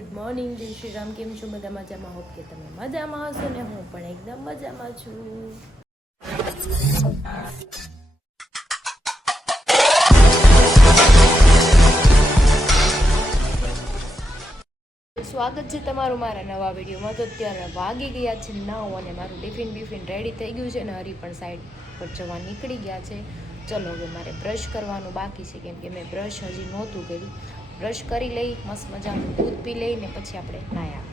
Good morning, જય શ્રી રામ. કેમ છો બધા? મજામાં? હોપ કે તમે મજામાં હશો ને હું પણ એકદમ મજામાં છું. સ્વાગત છે તમારું મારા નવા વિડીયોમાં. તો અત્યારે વાગી ગયા છે 9 અને મારું ટિફિન રેડી થઈ ગયું છે અને હરી પણ સાઈડ પર જવા નીકળી ગયા છે. ચલો હવે મારે બ્રશ કરવાનું બાકી છે, કેમ કે મેં બ્રશ હજી નહોતું કર્યું. બ્રશ કરી લઈ, મસ્ત મજાનું દૂધ પી લઈને પછી આપણે નાયા.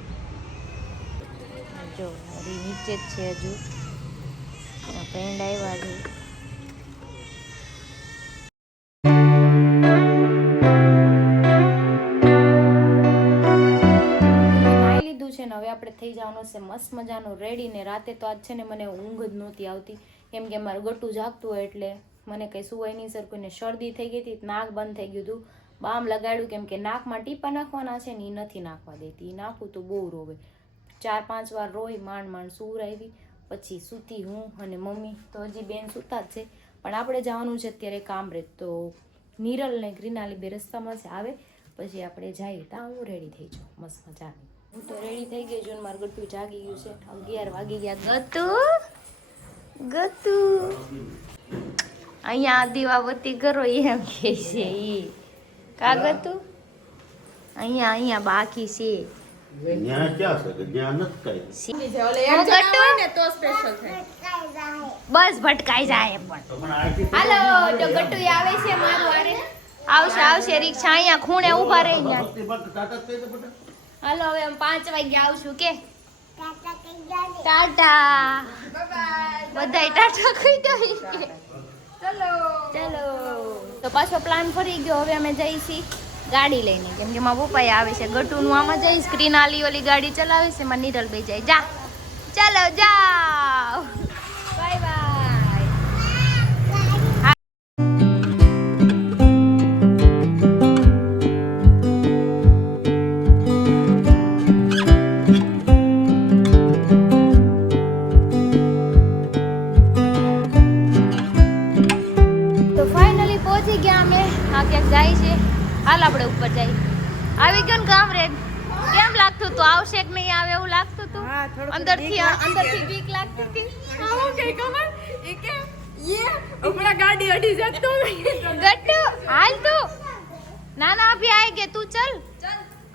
જો હરી નીચે જ છે, હજુ ફ્રેન્ડ આવ્યા છે. હવે આપણે થઈ જવાનું છે મસ્ત મજાનું રેડી. ને રાતે તો આજ છે ને મને ઊંઘ જ નહોતી આવતી, કેમ કે મારું ગટું જાગતું હોય એટલે મને કંઈ સુવાય નહીં સરખું. શરદી થઈ ગઈ હતી, નાક બંધ થઈ ગયું હતું. બામ લગાડ્યું, કેમ કે નાકમાં ટીપા નાખવાના છે ને એ નથી નાખવા દેતી. એ નાખું તો બહુ રોવે, 4-5 વાર રોઈ, માંડ સૂર આવી. પછી સૂતી હું અને મમ્મી, તો હજી બેન સૂતા જ છે. પણ આપણે જવાનું છે અત્યારે કામરેજ. તો નિરલ ને ગ્રીનાલી બે રસ્તામાં છે, આવે પછી આપણે જઈએ. ત્યાં હું રેડી થઈ જાઉં મસ્ત મજાની. હું તો રેડી થઈ ગઈ છું. મારું ગટું જાગી ગયું છે. 11 વાગી ગયા. ગતુ અહીંયા દીવાબત્તી કરો એમ કે છે ઈ. કા ગતુ અહીંયા બાકી છે. બસ ભટકાઈ જાય પણ. હાલો તો ગટુ આવે છે મારું વારે. આવશે રિક્ષા અહીંયા ખૂણે ઊભા રહી ગયા. હાલો હવે અમે 5 વાગે આવશું કે ટાટા બધાય ટાટા કહી દઈ. ચલો તો પાછો પ્લાન ફરી ગયો. હવે અમે જઈશી ગાડી લઈને, કેમ કે મારા પપ્પાએ આવે છે. ગટુનું આમાં જઈશ, ક્રીનાલી ઓલી ગાડી ચલાવે છે, માં નિરલ બે જાય. જા ચાલો જાઓ, બાય બાય. જાય છે. હાલ આપણે ઉપર જઈએ. આવી ગયો ને કામરેજ. કેમ લાગતું તું? આવશે કે નહીં આવે એવું લાગતું તું? અંદરથી બીક લાગતી હતી. હું કે ખબર એ કે યે હમણાં ગાડી અડી જત તો ગટ્ટુ હાલ તું. ના અભી આएंगे, તું ચલ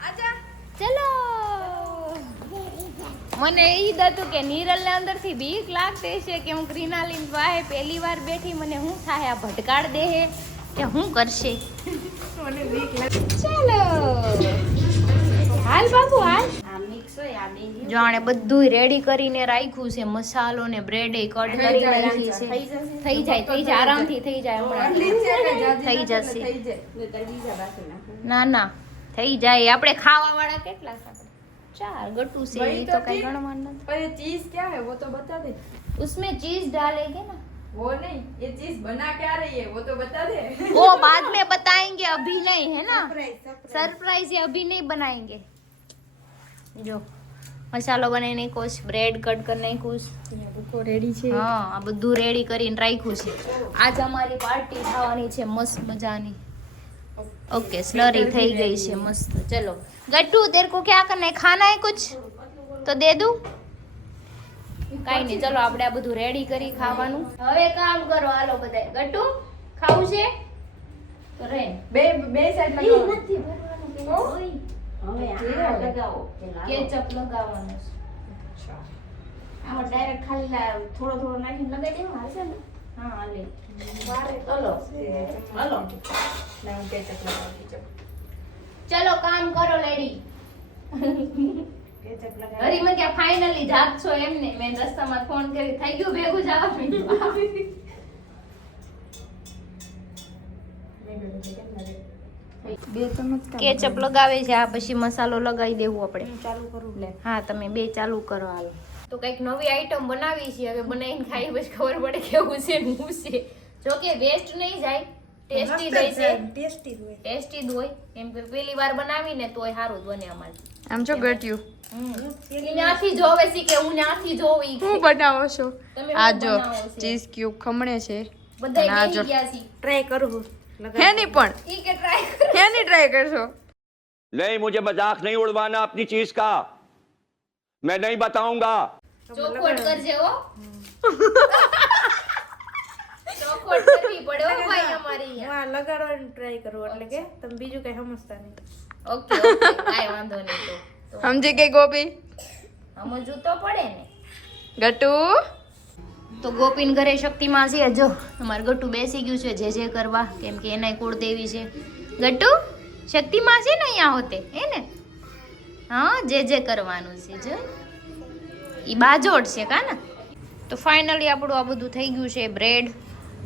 આજા. ચલો. મને ઈ હતું કે નિરલ ને અંદરથી બીક લાગતી છે કે હું ક્રીનાલી વાહે પહેલી વાર બેઠી, મને શું થાય, આ ભટકાડ દે હે કે શું કરશે. મને બીક લાગે. ચાલો હાલ બાબુ હાલ. આ મિક્સ હોય આ બે. જાણે બધું રેડી કરીને રાખ્યું છે. મસાલો ને બ્રેડ એ કટ કરી રાખી છે. થઈ જાય આરામથી થઈ જાય. હમણાં થઈ જશે. ના થઈ જાય. આપણે ખાવા વાળા કેટલા છે? 4 ગટુ છે. એ તો કઈ ગણવાનું નથી. पर ये चीज क्या है वो तो बता दे. उसमें चीज डालेंगे ना. वो नहीं, ये चीज बना क्या रही है वो तो बता दे. वो बाद में बताएंगे, अभी नहीं है ना. सरप्राइज है, अभी नहीं बनाएंगे. जो મસાલો બનાવીને કોશ, બ્રેડ કટ કરીને કોશ, બધું રેડી છે. હા આ બધું રેડી કરીને રાખ્યું છે. આજ અમારી પાર્ટી થવાની છે મસ્ત મજાની. ओके स्लरी થઈ ગઈ છે મસ્ત. ચલો गट्टू तेरे को क्या करना है? खाना है कुछ तो दे दूं. કાઈ નહીં, ચલો આપણે આ બધું રેડી કરી ખાવાનું. હવે કામ કરો હાલો બધાય. ગટ્ટુ ખાવું છે તો રે બે સાઈડ લગાવો. નથી ભરવાનું કે હવે આ લગાવો. કેચઅપ લગાવવાનું છે. આમાં ડાયરેક્ટ ખાલી થોડો નાખીને લગાવી દેવાનું હાલશે ને? હા હાલે. ચલો હાલો ના હું કેચઅપ લગાવી દઉં. ચલો કામ કરો લેડી. હરી મને કે ફાઇનલી જાગ છો એમ ને. મેં રસ્તામાં ફોન કરી, થઈ ગયું ભેગું જવાનું. કેચઅપ લગાવે છે. આ પછી મસાલો લગાવી દેવું આપણે. ચાલુ કરું લે. હા તમે બે ચાલુ કરો હાલો. તો કઈક નવી આઈટમ બનાવી છે. હવે બનાવીને ખાઈ પછી ખબર પડે કેવું છે ને શું છે. જો કે વેસ્ટ નહીં જાય, ટેસ્ટી થાય છે. ટેસ્ટી જ હોય, કેમ કે પહેલી વાર બનાવીને તોય સારું જ બને અમારે. આમ જો ગટ્યું ત્યાંથી જોવે છે કે હું ત્યાંથી જોવી. હું બનાવો છો? આ જો ચીઝ ક્યુબ ખમણે છે. બધા ગયા છે. ટ્રાય કરું હે નહીં પણ ઈ કે ટ્રાય કરશો. नहीं, मुझे मजाक नहीं उड़वाना अपनी चीज का, मैं नहीं बताऊंगा. ચોખવટ કરજે હો. ચોખવટ કરવી પડે હો ભાઈ અમારી. હું લગાડવાનું ટ્રાય કરું એટલે કે તમે બીજું કઈ સમજતા નહીં. ઓકે ઓકે કાઈ વાંધો નહીં તો સમજી ગઈ ગોપી? સમજવું તો પડે ને. ગટુ તો ગોપીન ઘરે શક્તિમાં છે. જો અમારું ગટ્ટુ બેસી ગયું છે જે કરવા, કેમ કે એના કુળદેવી છે. ગટ્ટુ શક્તિમાં છે ને અહીંયા હોતે હે ને? હા જે કરવાનું છે. જો ઈ બાજોડ છે કા ને. તો ફાઇનલી આપણું આ બધું થઈ ગયું છે.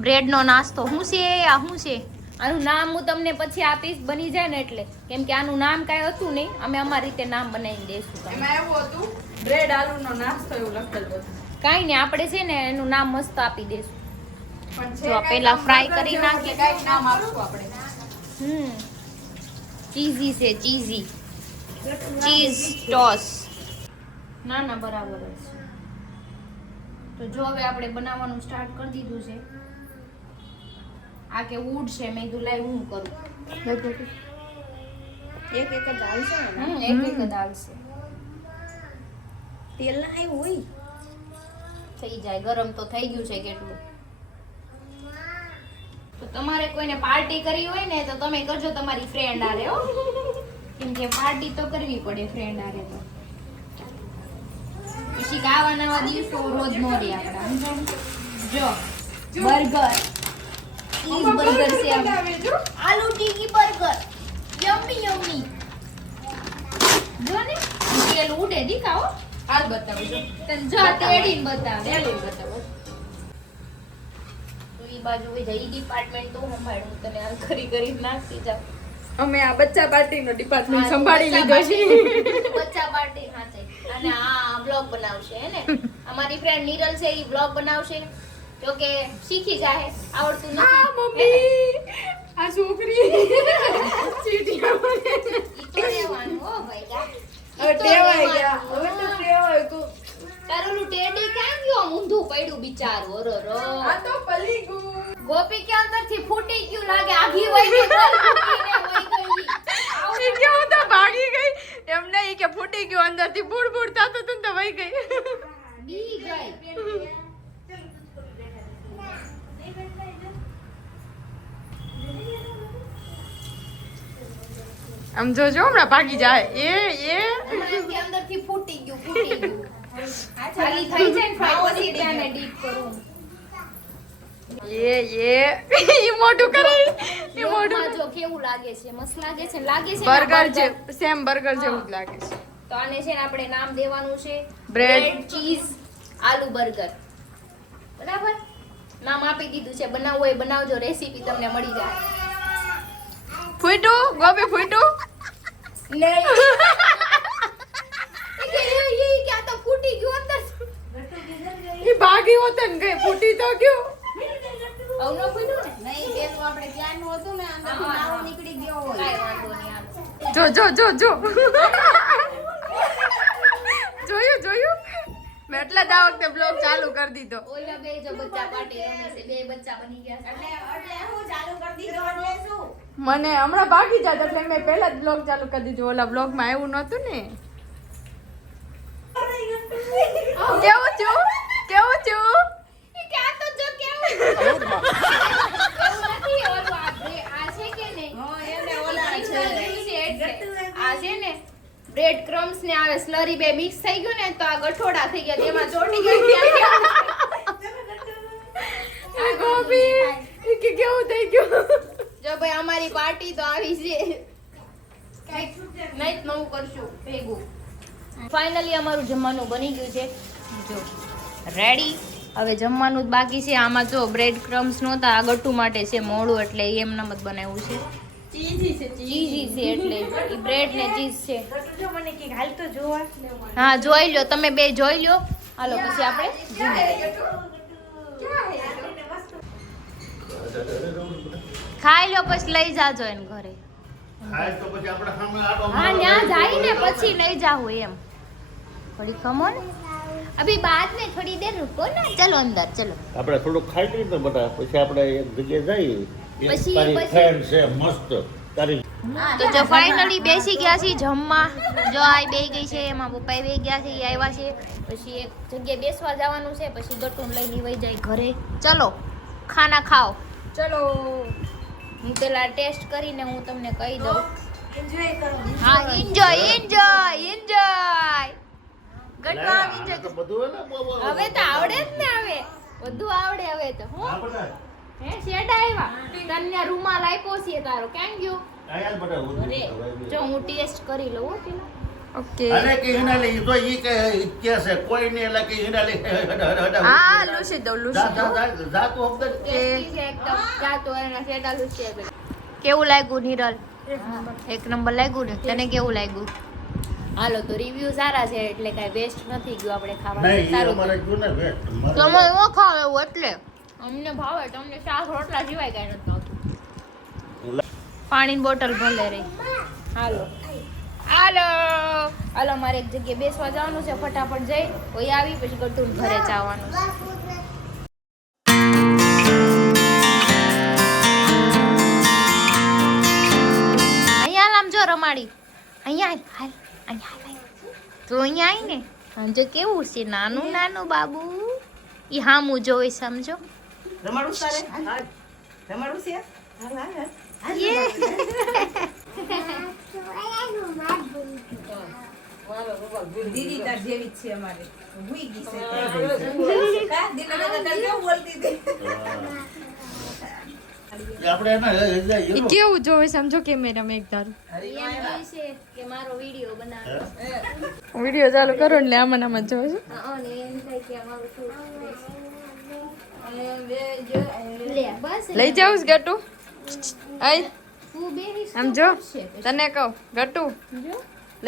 બ્રેડનો નાસ્તો. શું છે આ? શું છે આનું નામ? હું તમને પછી આપીશ બની જાય ને એટલે, કેમ કે આનું નામ કાંઈ હતું નહીં. અમે અમારી રીતે નામ બનાવીને દઈશું તમને. એમાં એવું હતું બ્રેડ આલુનો નાસ્તો એવું લખેલું હતું. કાંઈ નહીં, આપણે છે ને એનું નામ મસ્ત આપી દઈશું. પણ જો પેલા ફ્રાય કરી નાખીએ. કઈ નામ આપશું આપણે? ચીઝી છે, ચીઝી ચીઝ ટોસ. ના ના બરાબર જ છે. તો જો હવે આપણે બનાવવાનું સ્ટાર્ટ કરી દીધું છે. આ કે વુડ છે, મેં કીધું લાઈ હું કરું. એક જ હાલશે ને? એક જ હાલશે. તેલ ના આવ્યું હોય થઈ જાય ગરમ તો થઈ ગયું છે કેટલું. તો તમારે કોઈને પાર્ટી કરવી હોય ને તો તમે કરજો તમારી ફ્રેન્ડ આરે હો, કેમ કે પાર્ટી તો કરવી પડે ફ્રેન્ડ આરે. તો પછી આવા નવા દિવસો રોજ નો રહે આપડા. જો બર્ગર, ચીઝ બર્ગર છે, આલુ ટીકી બર્ગર, યમ્મી યમ્મી. જો ને તેલ ઉડે દીખાઓ. હાલ બતાવું જો તને જો તેડીને બતાવે. તેલ બતાવો. ઈ બાજુ વઈ જાય. ઈ ડિપાર્ટમેન્ટ તો સંભાળું તને હાલ કરી નાખતી જાવ. અમે આ બચ્ચા પાર્ટીનો ડિપાર્ટમેન્ટ સંભાળી લીધો છે. બચ્ચા પાર્ટી હા છે. અને આ બ્લોગ બનાવશે હે ને. અમારી ફ્રેન્ડ નીરલ છે, ઈ બ્લોગ બનાવશે. જો કે શીખી જાય, આવડતું નથી. આ મમ્મી આ છોકરી ચીટિયા મને ઈ તો રહેવાનું હો ભાઈ ગા. હવે ટેવાઈ ગયા. હવે તો ટેવાય તો તારું ઓલું ટેડી ક્યાં ગયો? ઊંધું પડ્યું બિચારું. ઓરો આ તો પલી ગયું. ગોપી કે અંદરથી ફૂટી ગયું લાગે. આઘી વઈ ગઈ, ગોલ ફૂટીને વઈ ગઈ. એ કેવું તો ભાગી ગઈ એમ નહીં કે ફૂટી ગયું અંદરથી બુડ બુડ થતું હતું તો વહી ગઈ. બી ગઈ. આમ જોજો હમણાં ભાગી જાય. હમણાંથી અંદરથી ફૂટી ગયું. ખાલી થઈ જાય ને પછી ત્યાંને ડીપ કરું. ઈ મોટું કરે. ઈ મોટું જો કેવું લાગે છે? મસ્ત લાગે છે. લાગે છે બર્ગર જે સેમ બર્ગર જેવું જ લાગે છે. તો આને છે ને આપણે નામ દેવાનું છે બ્રેડ ચીઝ આલુ બર્ગર. બરાબર નામ આપી દીધું છે. બનાવવું હોય બનાવજો, રેસીપી તમને મળી જાય. ફૂટું ગોપી ફૂટું નહીં એ ક્યાં તો ફૂટી ગયું અંદર. ઈ ભાગી હોત ને ગઈ ફૂટી તો ગયું. આવું ન ફૂટ્યું ને? નહીં પેલું આપણે ક્યાંનું હતું ને આમાંથી માવો નીકળી ગયો હોય. કાંઈ વાંધો નહીં હાલો. જો જોયું મેં એટલા જ આ વખતે બ્લોગ ચાલુ કરી દીધો. ઓલા બે જો બચ્ચા પાર્ટી રમે છે. બે બચ્ચા બની ગયા છે. એટલે હું ચાલુ કરી દીધો એટલે શું મને હમણાં ભાગી જાત એટલે મેં પહેલા જ બ્લોગ ચાલુ કરી દીધું. ઓલા બ્લોગમાં આવ્યું નહોતું ને. કેવું છું એ ક્યાં તો જો કેવું એવું નથી. ઓલું આ છે કે નહીં? હા એને ઓલા છે આ છે ને બ્રેડ ક્રમ્સ ને આવે સ્લરી બે મિક્સ થઈ ગયું ને તો આ ગઠોડા થઈ ગયા. તેમાં ચોટી ગઈ. આ ગોપી ઈ કે કેવું થઈ ગયું. જો ભાઈ અમારી પાર્ટી તો આવી છે. કઈક નહીં નવું કરશું ભેગું. ફાઇનલી અમારું જમવાનું બની ગયું છે. જો રેડી. હવે જમવાનું જ બાકી છે. આમાં જો બ્રેડ ક્રમ્સ નહોતા, આ ગટ્ટુ માટે છે મોડું એટલે એમનામ જ બનાવ્યું છે. ચીઝી છે એટલે ઈ બ્રેડ ને ચીઝ છે. જો મને કે હાલ તો જોવા. હા જોઈ લો, તમે બે જોઈ લો. હાલો પછી આપણે જમીએ. ખાઈ લો પછી લઈ જાજો એને ઘરે. હા ત્યાં જાય ને પછી લઈ જાવું એમ. થોડી ખમો ને અભી બાદ में थोड़ी देर रुको ना. चलो अंदर चलो. આપણે થોડુંક ખાઈ લઈએ ને બધા, પછી આપણે એક જગ્યાએ જઈએ. પછી- તારી પછી- ફ્રેન્ડ છે મસ્ત તારી તો જો ફાઇનલી બેસી ગયા છે જમવા. જો આ બે ગઈ છે, એમાં પપ્પા બે ગયા છે, એ આવ્યા છે. પછી એક જગ્યાએ બેસવા જવાનું છે, પછી ગટુન લઈને વહી જાય ઘરે. ચલો ખાના ખાઓ. ચલો હું પેલા ટેસ્ટ કરીને હું તમને કહી દઉં. એન્જોય કરો. હા એન્જોય એન્જોય એન્જોય. ગટુ આમ enjoy. હવે તો આવડે જ ને, હવે બધું આવડે હવે તો. હું હે શેડા આવ્યા તને રૂમાલ આપ્યો છે તારો કેમ ગયો? જો હું ટેસ્ટ કરી લઉં હો પેલા. ઓકે અરે કે હિના લે તો ઈ કે છે કોઈ ને લે કે હિના લે હા લૂસી દો જા તો હબદ ટેસ્ટી છે એકદમ. જાતો એના શેડા લુસ્યા બે. કેવું લાગ્યું નિરલ? એક નંબર લાગ્યું ને? તને કેવું લાગ્યું? હાલો તો રિવ્યુ સારા છે એટલે કાઈ વેસ્ટ નથી ગયું આપણે ખાવાનું. નહીં સારું અમારે જો ને વેટ તમે નો ખાવ એવું એટલે અમને ભાવે. તમને શાક રોટલા સિવાય કાઈ નથી ભાવતું. પાણીની બોટલ ભલે રહી. હાલો હાલો હાલો મારે એક જગ્યાએ બેસવા જવાનું છે, ફટાફટ જઈ કોઈ આવી પછી ગટુન ઘરે જવાનું છે. અહીંયા આમ જો રમાડી અહીંયા હાલ અહીંયા હાલ તો અહીંયા આવી ને સમજો કેવું છે નાનું નાનું બાબુ. ઈ હામું જોઈ સમજો. રમાડું તારે? હા. રમાડું છે? હાલ હાલ હાલ. દીદી તાર જેવી જ છે અમારે. ભૂઈ ગઈ છે. કા દીદી કેવું બોલતી હતી? આપણે એના ઈ કેવું જોવે સમજો કેમેરામાં એક ધારું. એમ જોઈ છે કે મારો વિડિયો બનાવે. વિડિયો ચાલુ કરો એટલે આમાં આમાં જોવે છે. અને એમ થાય કે અમારું શું લે બસ લઈ જાઉં છે ગટુ? આય તું બેહીશ આમ તો જો કરશે પછી. તને કહું ગટુ જો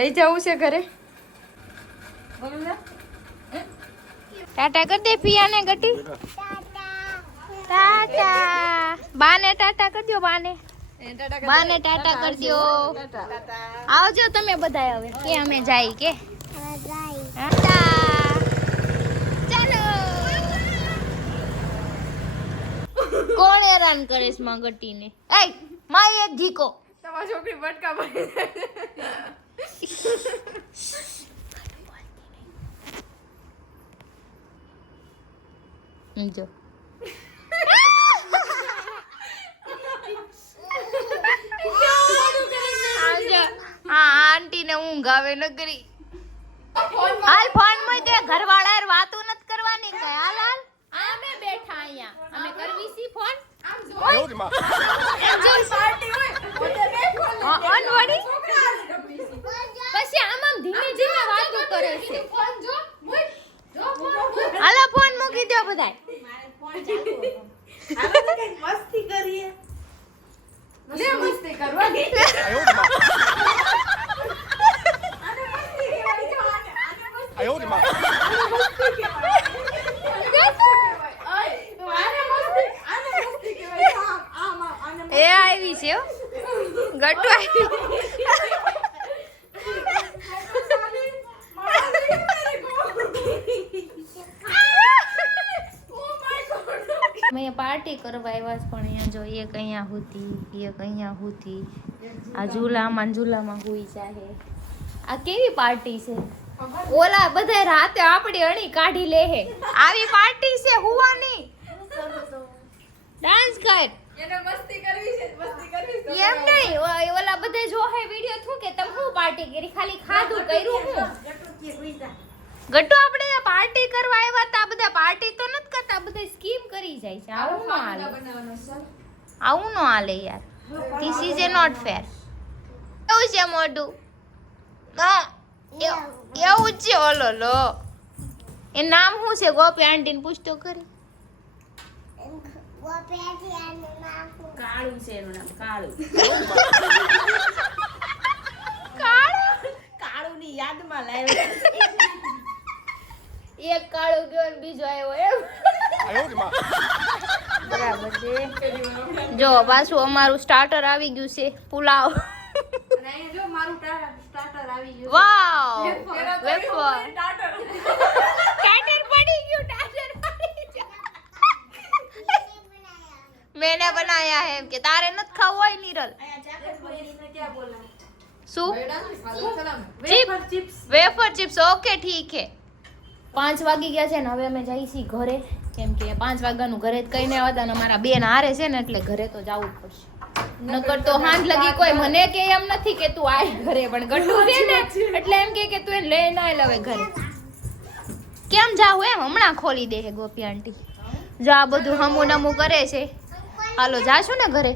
લઈ જાવું છે ઘરે? ટાટા કર દે પિયાને ગટી. ટાટા બાને ટાટા કર દો. બાને ટાટા કર દો. આવજો તમે બધા હવે કે અમે જાય કે ટાટા. ચાલો કોણ હેરાન કરે છે માં ગટીને? એય માય એક ઘીકો. તમારી છોકરી બટકા ભરી જો આંટી ને ઊંઘ આવે નગરી. હાલ ફોન માં દે ઘરવાળા વાતો નત કરવાની કઈ. હાલ હાલ અમે બેઠા અહીંયા અમે કરવી સી ફોન. આમ જો એન્જોય પાર્ટી હોય ઓતે બે ફોન અનવડી પછી આમ ધીમે ધીમે વાતો કરે છે. ફોન જો હાલો ફોન મૂકી દો બધાય. હાલો તો કઈક મસ્તી કરીએ. લે મસ્તી કરવાની. એ આવી છે હો. ગટુ આવી. મેં પાર્ટી કરવા આવ્યા છે પણ અહીંયા જો એક અહીંયા હુતી એક અહીંયા હુતી. આ ઝૂલામાં હુઈ જાય. આ કેવી પાર્ટી છે? ઓલા બધા રાતે આપણી અણી કાઢી લે હે. આવી પાર્ટી છે હુવાની. ડાન્સ કર. એને મસ્તી કરવી છે મસ્તી કરવી છે. એમ નહીં ઓલા બધા જો હે વિડિયો થું કે તમે હું પાર્ટી કરી ખાલી ખાધું કર્યું હું. ગટ્ટુ આપણે પાર્ટી કરવા આવ્યા તા બધા પાર્ટી તો નથી કરતા બધા સ્કીમ કરી જાય છે. આવું ન હાલે. આવું ન હાલે યાર. This is a not fair. કેવું છે મોઢું? હા એવું જ છે. ઓલો લો એ નામ શું છે? ગોપી આંટીને પૂછતો કરી. કાળું છે એનું નામ કાળું. કાળુની યાદમાં લાવ્યો. એક કાળો ગયો ને બીજો આવ્યો એમ. બરાબર છે. જો પાછું અમારું સ્ટાર્ટર આવી ગયું છે પુલાવ. અને અહીંયા જો મારું સ્ટાર્ટર આવી ગયું. વાવ વેફર. ટાટર પડી ગયું. ટાટર પડી ગયું. મેને બનાયા હે એમ કે તારે નથી ખાવું હોય નિરલ. અહીંયા ચાકર પડી શું વેફર ચિપ્સ ઓકે ઠીક હે 5 વાગી ગયા છે ને હવે અમે જઈએ છીએ ઘરે કેમ કે 5 વાગ્યાનું ઘરે જ કઈને આવતા ને મારા બેન હારે છે ને એટલે ઘરે તો જવું જ પડશે નકર તો હાંજ લગી કોઈ મને કે એમ નથી કે તું આય ઘરે પણ ગટુ છે ને એટલે એમ કે તું એને લઈને આય લવે ઘરે કેમ જાવ એમ હમણાં ખોલી દે છે ગોપી આંટી જો આ બધું હમું નમું કરે છે હાલો જાશું ને ઘરે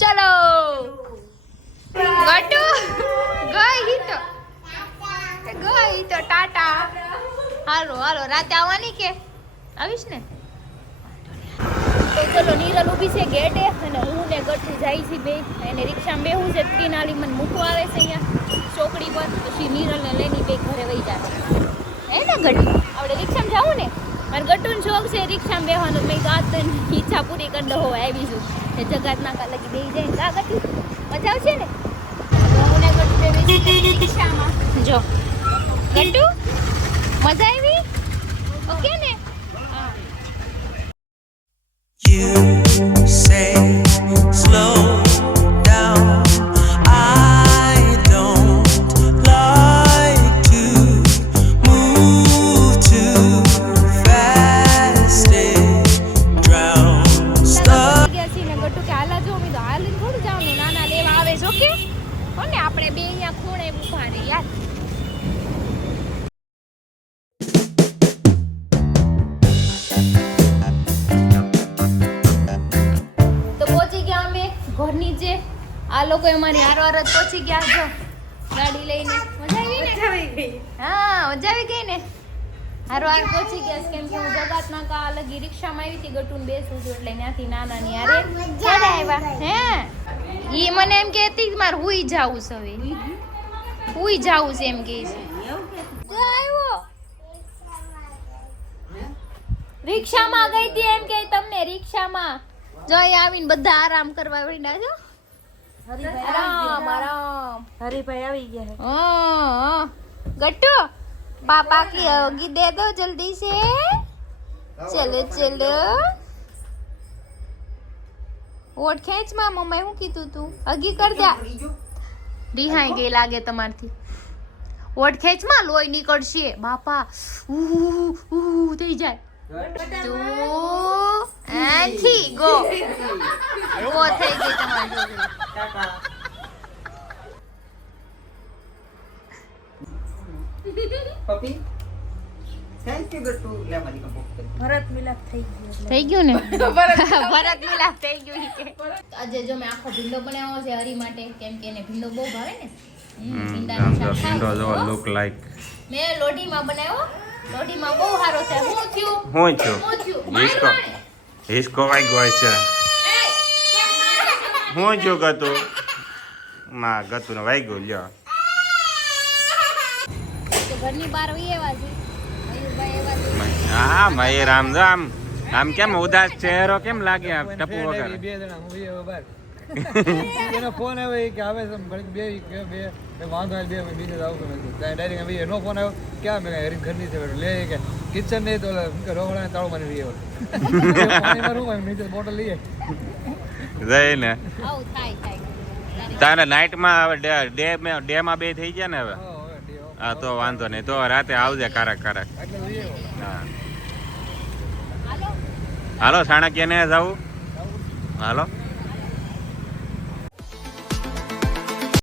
ચલો ગટુ ગઈ તો ટાટા હાલો હાલો રાતે આવવાની કે આવીશ ને તો ચલો નીરલ ઊભી છે ગેટે અને હું ને ગટુ જાય છે બે એને રિક્ષામાં બેહું છે ત્રિનાલી મને મૂકવા આવે છે અહીંયા ચોકડી પર પછી નીરલને લઈને બે ઘરે વહી જાય હે ને ગટુ આપણે રિક્ષામાં જાવું ને મારે ગટુનો શોખ છે રિક્ષામાં બેહવાનો મેં ગાત ઈચ્છા પૂરી કરી દો આવીશું એ જગાત નાકા લગી બેસી જાય કા ગટુ મજા આવશે ને હું ને ગટુ બે બેસી રિક્ષામાં જો ગટુ મજા આવી ઓકે ને You say slow down. I don't like to move too fast. It drowns the ગયા છીએ ને ગટુ કે હાલા જો મી તો હાલીને થોડું જવાનું નાના લેવા આવે છે ઓકે કોને આપણે બે અહીંયા ખૂણે ઊભા રહી યાર તો પહોંચી ગયા અમે ઘર નીચે આ લોકો અમારી હારવાર જ પહોંચી ગયા જો ગાડી લઈને મજા આવી ને હા મજા આવી ગઈ ને હારવાર પહોંચી ગયા કેમ કે હું જગાત નાકા લગી રિક્ષામાં આવી હતી ગટુને બેસું છું એટલે ત્યાંથી નાનાની હારે ક્યારે આવ્યા હે ઈ મને એમ કહેતી કે મારે હુઈ જાવું છે હવે હુઈ જાવું છે એમ કહે છે જો આવ્યો રિક્ષામાં ગઈ હતી એમ કે તમને રિક્ષામાં જો અહીં આવીને બધા આરામ કરવા વળ્યા છો આરામ આરામ હરીભાઈ આવી ગયા हाँ गट्टू पापा की होगी दे दो जल्दी से चलो चलो ઓટ ખેંચ માં મમ્મા શું કીધું તું હગી કર જા રિહાઈ ગઈ લાગે તમારથી ઓટ ખેંચ માં લોહી નીકળશે બાપા થઈ જાય તો એન્થી ગો ઓ થઈ ગઈ તમારી પપી થેન્ક યુ ગટુ લે મારી કપો ભરત મિલાપ થઈ ગયો થઈ ગયું ને ભરત મિલાપ થઈ ગયું કે આજે જો મેં આખો ભીંડો બનાવ્યો છે હરી માટે કેમ કે એને ભીંડો બહુ ભાવે ને ભીંડાનું શાક ખાય છે. લુક લાઈક મેં લોઢીમાં બનાવ્યો લોઢીમાં બહુ સારો છે હું થયું હું છું હું થયું હિસકો હિસકો વાઈ ગયો છે હું જો ગતો માં ગતો ને વાઈ ગયો લ્યો તો ઘરની બહાર વહી આવ્યા છે મયુરભાઈ આવ્યા છે હા ભાઈ રામ રામ આમ કેમ ઉદાસ ચહેરો કેમ લાગે આ ટપુ વગર બે જણા હું બહાર એનો ફોન આવ્યો કે આવે છે ઘડીક બે વાંધો આવે બે બીજે આવતો નથી ડાયરેક્ટ ભાઈ એનો ફોન આવ્યો ક્યાં મેં હરી ઘરની છે લે કે કિચન નહીં તો રોકડા તાળો મને લઈ આવ્યો પાણીમાં રૂમ નીચે બોટલ લઈએ જઈ ને આવું થાય થાય તારે નાઇટમાં ડે માં બે થઈ ગયા ને હવે હા તો વાંધો નહીં તો રાતે આવજે કારક કારક એટલે લઈએ હા હાલો હાલો સાણા ક્યાં જવું હાલો